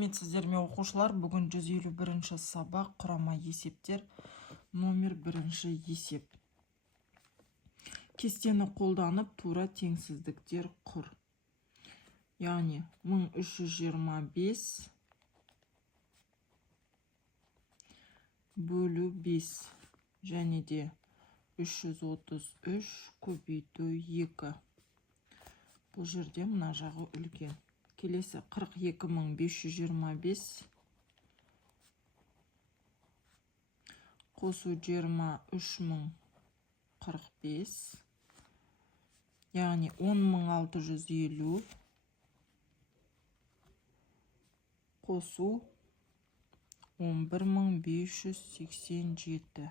Сәлеметсіздер ме оқушылар? Бүгін 151 сабақ құрама есептер номер 1 есеп. Кестені қолданып тура теңсіздіктер құр. Яғни 1325 бөлу 5 және де 333 көбейту 2. Бұл жерде мына жағы үлкен. Келесі 42525 қосу 23045, яғни 10650 қосу 11587.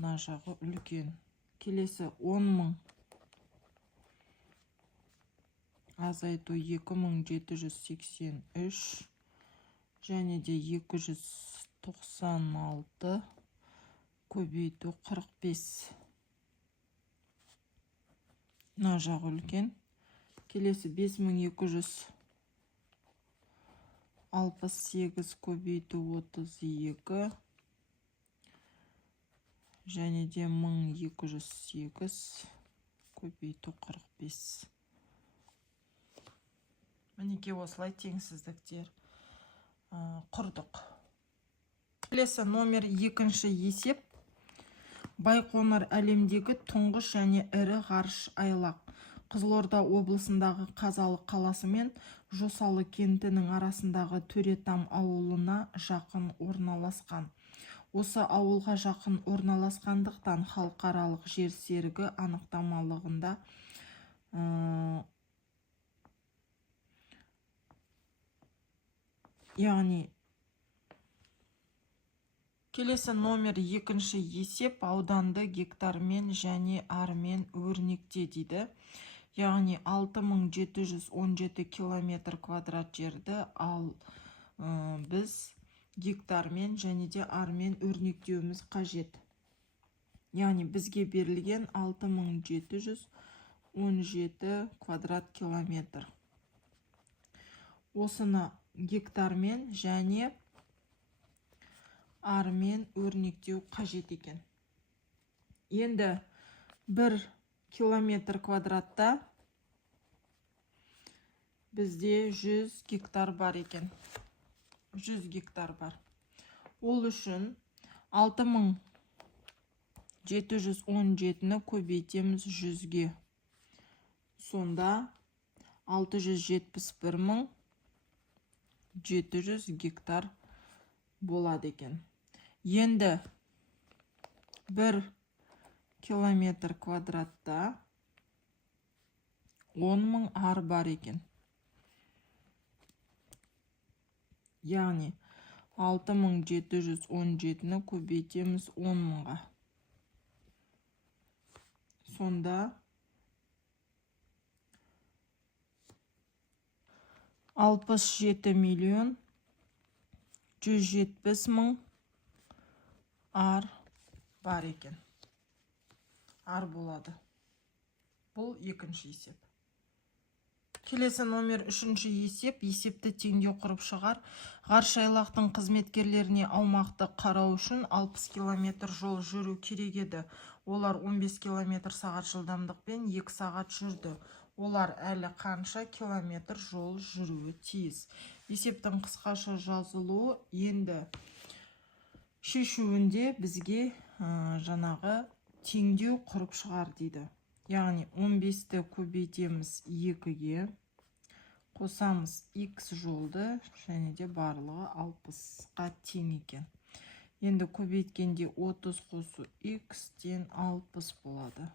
Мына жағы үлкен. Келесі 10000 азайту 2783 және де 296 көбейту 45. Мына жағы үлкен. Келесі 5268 көбейту 32 және де 1208 көбейту 45. Мінеке осылай теңсіздіктер құрдық. Келесі номер 2 есеп. Байқоңыр әлемдегі тұңғыш және ірі ғарыш айлақ. Қызылорда облысындағы Қазалы қаласы мен Жосалы кентінің арасындағы Төретам ауылына жақын орналасқан. Осы ауылға жақын орналасқандықтан халықаралық жер серігі анықтамалығында яғни келесі номер 2 есеп ауданды гектармен және армен өрнекте дейді. Яғни 6717 километр квадрат жерді ал біз гектармен және де армен өрнектеуіміз қажет. Яғни бізге берілген 6717 квадрат километр. Осыны гектармен және армен өрнектеу қажет екен. Енді 1 километр квадратта бізде 100 гектар бар екен. 100 гектар бар. Ол үшін 6717-ні көбейтеміз 100-ге. Сонда 671700 гектар болады екен. Енді 1 километр квадратта 10.000 ар бар екен. Яғни 6717-ні көбейтеміз 10.000-ға. Сонда 67.170.000 ар бар екен. Ар болады. Бұл 2 есеп. Келесі номер 3 есеп. Есепті теңдеу құрып шығар. Ғарыш айлақтың қызметкерлеріне аумақты қарау үшін 60 км жол жүру керек еді. Олар 15 км сағат жылдамдықпен 2 сағат жүрді. Олар әлі қанша километр жол жүруі тиіс. Есептің қысқаша жазылуы енді шешуінде бізге жаңағы теңдеу құрып шығар дейді. Яғни 15-ті көбейтеміз 2-ге, қосамыз x жолды және де барлығы 60-ға тең екен. Енді көбейткенде 30 қосу x-тен 60 болады.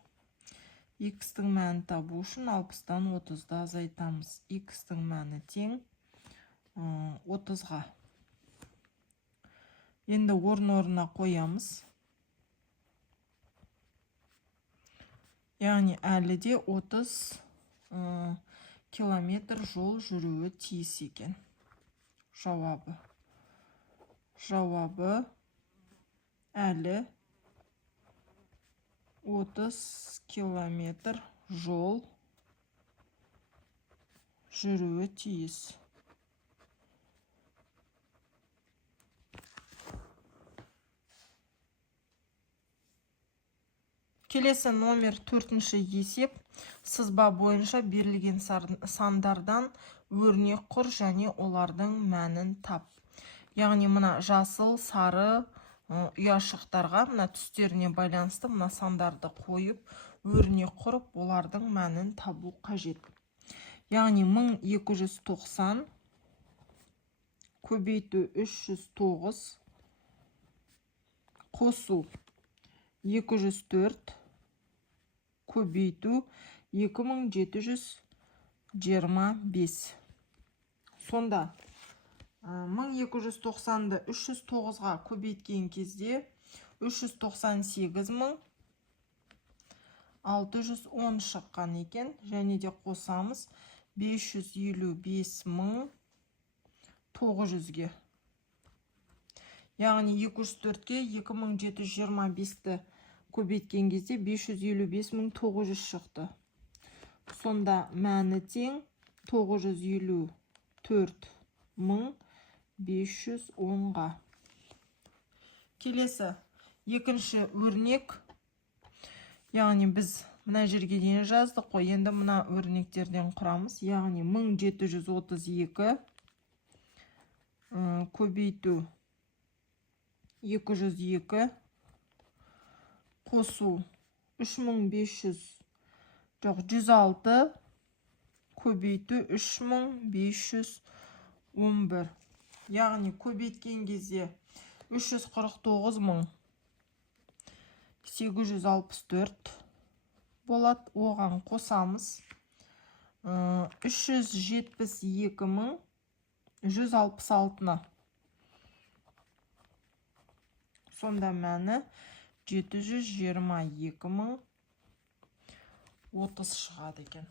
X-тің мәні табу үшін 60-тан 30-ды азайтамыз. X-тің мәні тең 30-ға. Енді орын-орнына қоямыз. Яғни әлі де 30 километр жол жүруі тиіс екен. Жауабы әлі 30 километр жол жүруі тиіс. Келесі номер 4-ші есеп. Сызба бойынша берілген сандардан өрнек құр және олардың мәнін тап. Яғни мына жасыл, сары ұяшықтарға мына түстеріне байланысты мына сандарды қойып, өрнек құрып, олардың мәнін табу қажет. Яғни 1290 көбейту 309 қосу 204 көбейту 2725. Сонда 1290-ды 309-ға көбейткен кезде 398.610 шыққан екен. Және де қосамыз 555.900-ге. Яғни 204-ге 2725-ті көбейткен кезде 555.900 шықты. Сонда мәні тең 954.510-ға. Келесі екінші өрнек. Яғни біз мына жерге дейін жаздық қой. Енді мына өрнектерден құрамыз. Яғни 1732 көбейту 202 қосу 106 көбейту 3511. Яғни көбейткен кезде 349.864 болады. Оған қосамыз 372.166-ны. Сонда мәні 722.030 шығады екен.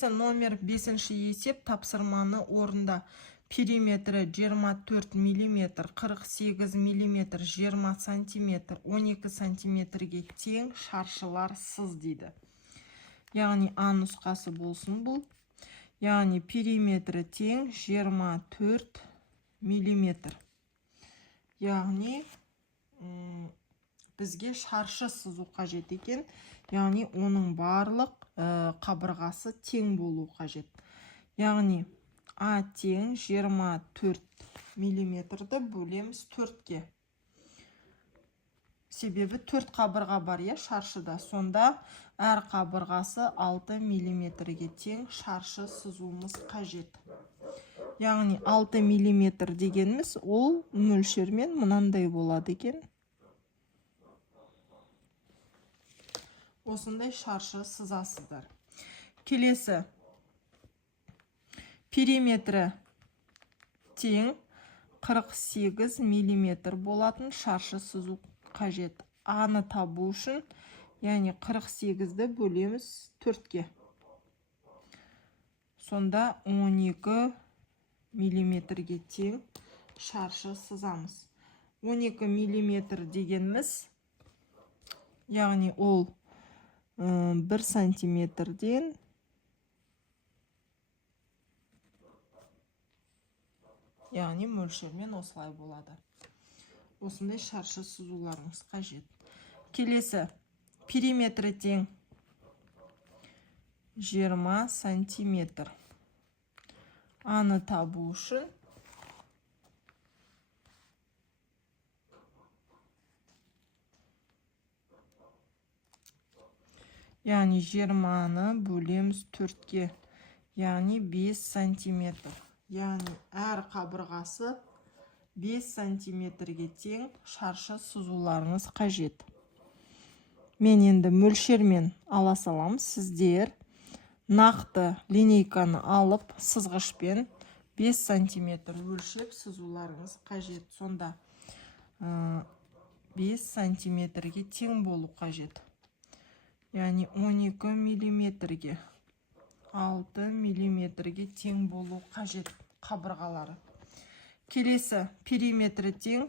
Номер 5-ші есеп. Тапсырманы орында. Периметрі 24 мм, 48 мм, 20 см, 12 сантиметрге тең шаршылар сыз дейді. Яғни А нұсқасы болсын бұл. Яғни периметрі тең 24 мм. Яғни бізге шаршы сызу қажет екен. Яғни оның барлық қабырғасы тең болу қажет. Яғни А тең 24 мм-ді бөлеміз 4-ге. Себебі 4 қабырға бар, шаршыда. Сонда әр қабырғасы 6 мм-ге тең шаршы сызуымыз қажет. Яғни 6 мм дегеніміз ол мөлшермен мынандай болады екен. Осындай шаршы сызасыздар. Келесі периметрі тең 48 мм болатын шаршы сызу қажет. А-ны табу үшін, яғни 48-ді бөлеміз 4-ге. Сонда 12 мм-ге тең шаршы сызамыз. 12 мм дегеніміз, яғни ол 1 сантиметрден яғни мөлшермен осылай болады. Осындай шаршы сызуларыңыз қажет. Келесі периметрі тең 20 сантиметр. А-ны табу үшін яғни 20-ны бөлеміз 4-ге. Яғни 5 сантиметр. Яғни әр қабырғасы 5 сантиметрге тең шаршы сызуларыңыз қажет. Мен енді мөлшермен ала салам. Сіздер нақты линейканы алып, сызғышпен 5 сантиметр өлшеп сызуларыңыз қажет. Сонда 5 сантиметрге тең болу қажет. Яғни 12 мм-ге 6 мм-ге тең болу қажет қабырғалары. Келесі периметрі тең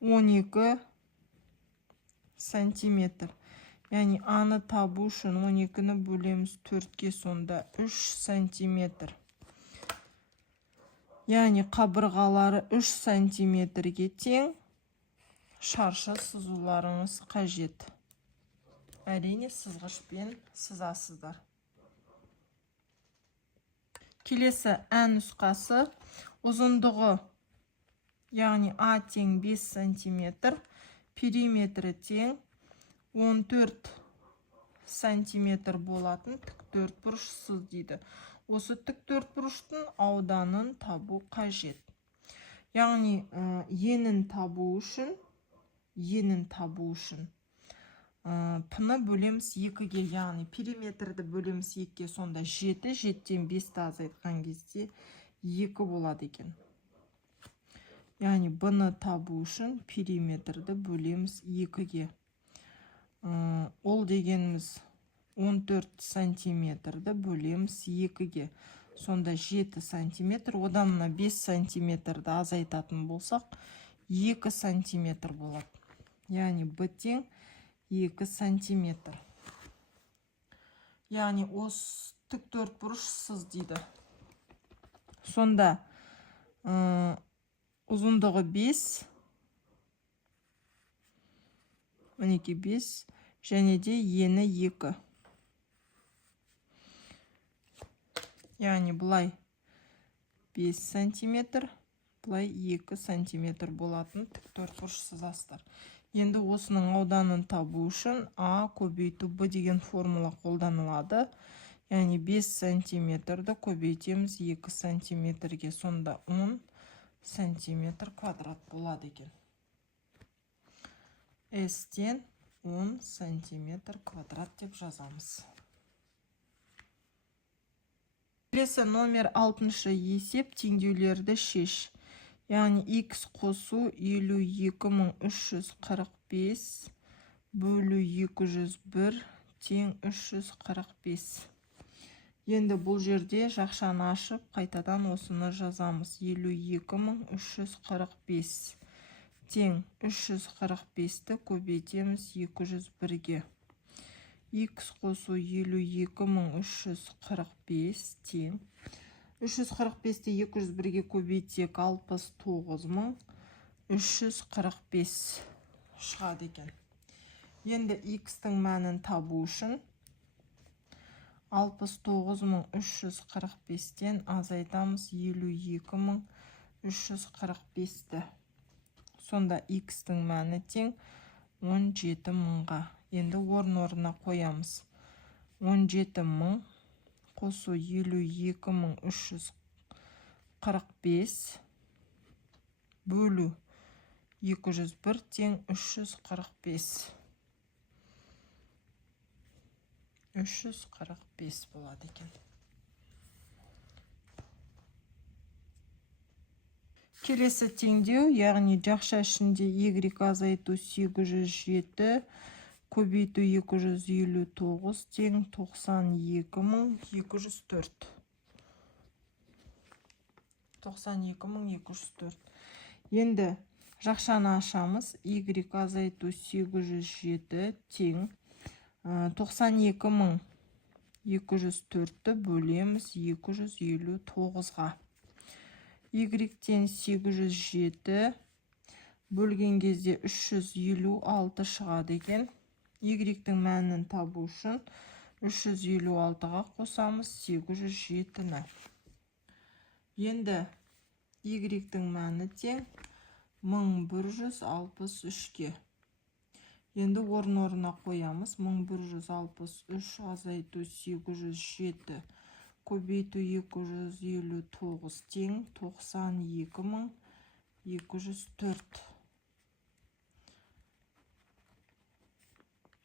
12 сантиметр. Яғни А-ны табу үшін 12-ні бөлеміз 4-ге, сонда 3 сантиметр. Яғни қабырғалары 3 сантиметрге тең шаршы сызуларыңыз қажет. Әрине сызғышпен сызасыздар. Келесі Ә нұсқасы ұзындығы, яғни А тең 5 см, периметрі тең 14 см болатын тіктөртбұрыш сыз дейді. Осы тіктөртбұрыштың ауданын табу қажет. Яғни енін табу үшін П-ны бөлеміз 2-ге, яғни периметрді бөлеміз 2-ге, сонда 7, 7-тен 5-ті азайтқан кезде 2 болады екен. Яғни Б-ны табу үшін периметрді бөлеміз 2-ге. Ол дегеніміз 14 сантиметрді бөлеміз 2-ге. Сонда 7 сантиметр, одан 5 сантиметрді азайтатын болсақ, 2 сантиметр болады. Яғни Б тең 2 сантиметр. Яғни осы тіктөртбұрыш сыз дейді. Сонда ұзындығы 5, мінеки 5, және де ені 2. Яғни бұлай 5 сантиметр, бұлай 2 сантиметр болатын тіктөртбұрыш сызасыздар. Енді осының ауданын табу үшін А көбейту Б деген формула қолданылады. Яғни 5 сантиметрді көбейтеміз 2 сантиметрге, сонда 10 сантиметр квадрат болады екен. С-тен 10 сантиметр квадрат деп жазамыз. Келесі номер 6-шы есеп, теңдеулерді шеш. Яғни X қосу 52345 бөлу 201 тең 345. Енді бұл жерде жақшаны ашып, қайтадан осыны жазамыз. 52345 тең 345-ті көбейтеміз 201-ге. X қосу 52345 тең 345-ті 201-ге көбейтсек 69345 шығады екен. Енді X-тің мәнін табу үшін 69345-тен азайтамыз 52345-ті. Сонда X-тің мәні тең 17000-ға. Енді орын-орнына қоямыз. 17000 қосу 52345 бөлу 201 тең 345. 345 болады екен. Келесі теңдеу, яғни жақша ішінде Y азайту 807 көбейту 259 тең 92204. 92204. Енді жақшаны ашамыз. Y азайту 807 тең 92204-ті бөлеміз 259-ға. Y-тен 807 бөлген кезде 356 шығады екен. Y-тің мәнін табу үшін 356-ға қосамыз 807-ні. Енді Y-тің мәні тең 1163-ге. Енді орын-орнына қоямыз. 1163 азайту 807 көбейту 259 тең 92204.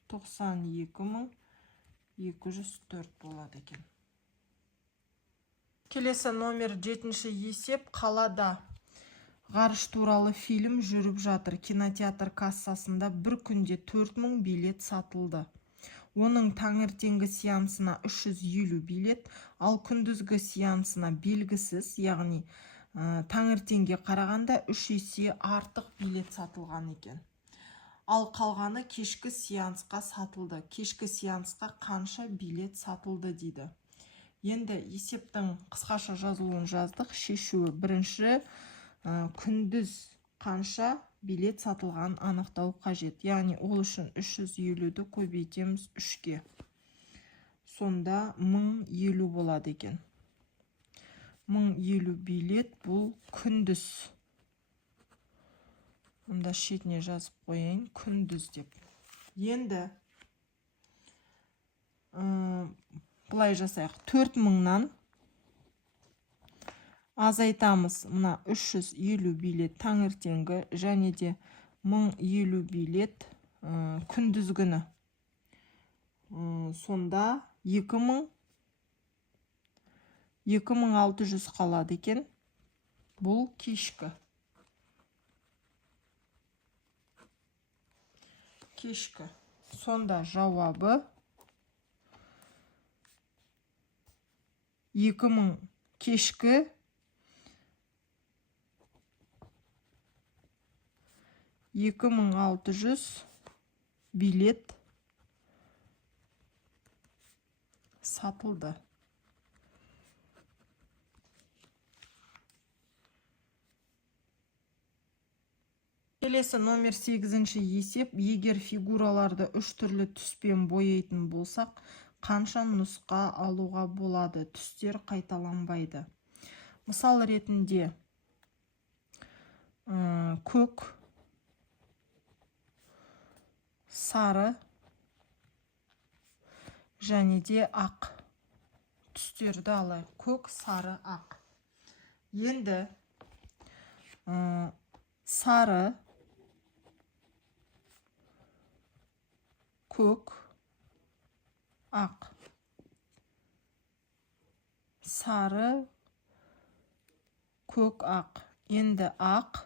92204 болады екен. Келесі номер 7-ші есеп. Қалада ғарыш туралы фильм жүріп жатыр. Кинотеатр кассасында бір күнде 4000 билет сатылды. Оның таңертеңгі сеансына 350 билет, ал күндізгі сеансына белгісіз, яғни таңертеңге қарағанда 3 есе артық билет сатылған екен. Ал қалғаны кешкі сеансқа сатылды. Кешкі сеансқа қанша билет сатылды дейді. Енді есептің қысқаша жазылуын жаздық. Шешуі: бірінші, күндіз қанша билет сатылған анықтау қажет. Яғни ол үшін 350-ді көбейтеміз 3-ке. Сонда 1050 болады екен. 1050 билет бұл күндіз. Мұнда шетіне жазып қойайын, күндіз деп. Енді бұлай жасайық. 4000-нан азайтамыз. Мына 350 билет таңертеңгі және де 1050 билет күндіз күні. Сонда 2600 қалады екен. Бұл кешкі. Сонда жауабы 2000 кешкі 2600 билет сатылды. Келесі номер 8-ші есеп. Егер фигураларды 3 түрлі түспен бояйтын болсақ, қанша нұсқа алуға болады? Түстер қайталанбайды. Мысал ретінде көк, сары және де ақ түстерді алайық. Көк, сары, ақ. Енді сары, көк, ақ. Сары, көк, ақ. Енді ақ,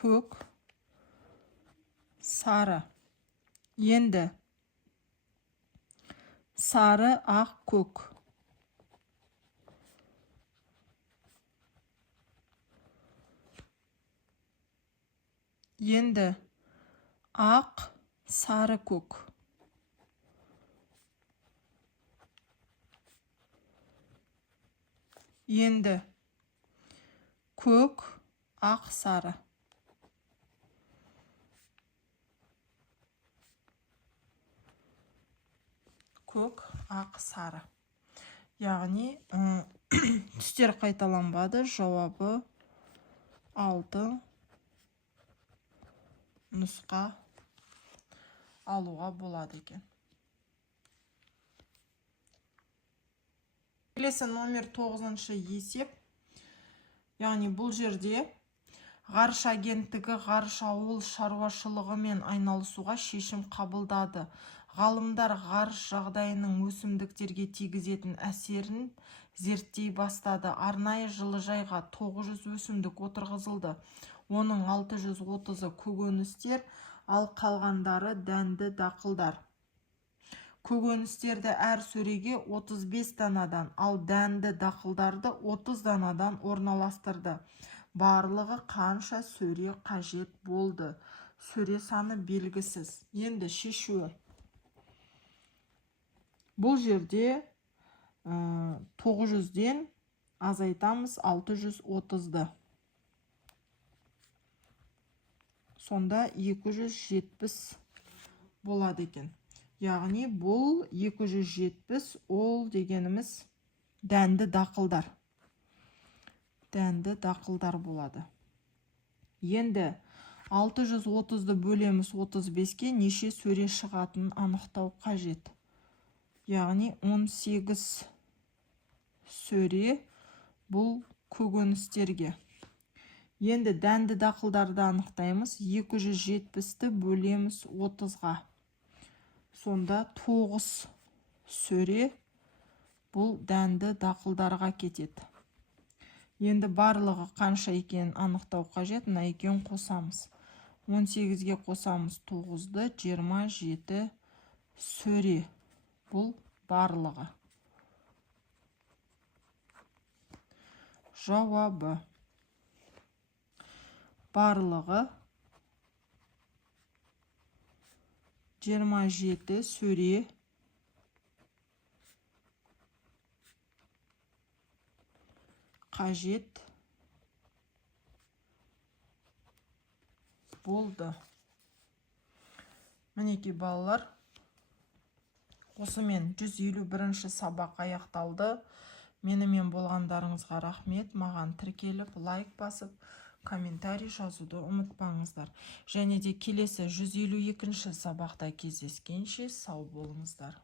көк, сары. Енді сары, ақ, көк. Енді ақ, сары, көк. Енді көк, ақ, сары. Көк, ақ, сары. Яғни түстер қайталанбады. Жауабы 6 нұсқа алуға болады екен. Келесі номер 9-шы есеп. Яғни бұл жерде ғарыш агенттігі ғарыш ауыл шаруашылығымен айналысуға шешім қабылдады. Ғалымдар ғарыш жағдайының өсімдіктерге тигізетін әсерін зерттей бастады. Арнайы жылыжайға 900 өсімдік отырғызылды. Оның 630-ы көкөністер, ал қалғандары дәнді дақылдар. Көкөністерді әр сөреге 35 данадан, ал дәнді дақылдарды 30 данадан орналастырды. Барлығы қанша сөре қажет болды? Сөре саны белгісіз. Енді шешуі. Бұл жерде 900-ден азайтамыз 630-ды. Сонда 270 болады екен. Яғни бұл 270 ол дегеніміз дәнді дақылдар. Дәнді дақылдар болады. Енді 630-ды бөлеміз 35-ке неше сөре шығатынын анықтау қажет. Яғни 18 сөре бұл көкөністерге. Енді дәнді дақылдарды анықтаймыз. 270-ті бөлеміз 30-ға. Сонда 9 сөре бұл дәнді дақылдарға кетеді. Енді барлығы қанша екенін анықтау қажет. Мына екеуін қосамыз. 18-ге қосамыз 9-ды, 27 сөре. Бұл барлығы. Жауабы. Барлығы 27 сөре қажет болды. Мінекей балалар, осымен 151 сабақ аяқталды. Менімен болғандарыңызға рахмет. Маған тіркеліп, лайк басып, комментарий жазуды ұмытпаңыздар. Және де келесі 152 сабақта кездескенше сау болыңыздар.